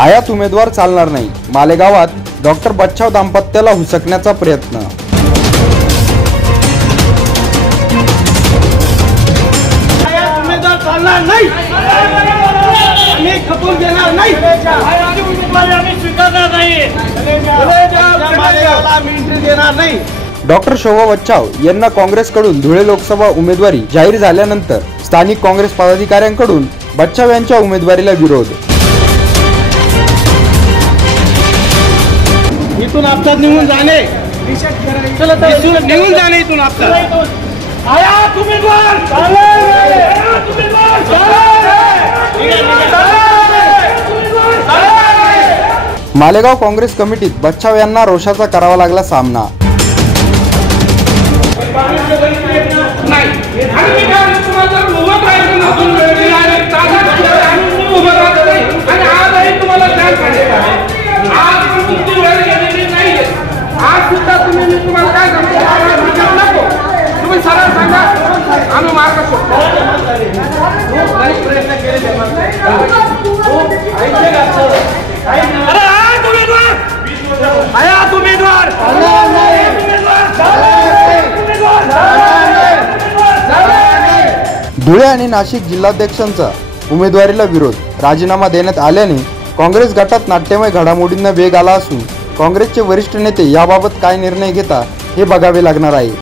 आयात उमेदवार चालणार नाही। मालेगावात डॉक्टर बच्छाव दाम्पत्याला हुसकण्याचा प्रयत्न। आयात उमेदवार चालणार नाही, आम्ही खपून घेणार नाही, आयात उमेदवारी आम्ही स्वीकारणार नाही, मालेगावला आम्ही एंट्री देणार नाही। डॉक्टर शोभा बच्छाव यांना काँग्रेसकडून धुळे लोकसभा उमेदवारी जाहीर झाल्यानंतर स्थानिक काँग्रेस पदाधिकाऱ्यांकडून बच्छाव यांच्या उमेदवारीला विरोध। इथून आपसात निघून जाणे, निघून जाणे इथून आपसात। आयात उमेदवार मालेगाव काँग्रेस कमिटीत बच्छाव यांना रोषाचा करावा लागला सामना। धुळे आणि नाशिक जिल्हाध्यक्षांचा उमेदवारीला विरोध। राजीनामा देण्यात आल्याने काँग्रेस गटात नाट्यमय घडामोडींना वेग आला असून काँग्रेसचे वरिष्ठ नेते याबाबत काय निर्णय घेतात हे बघावे लागणार आहे।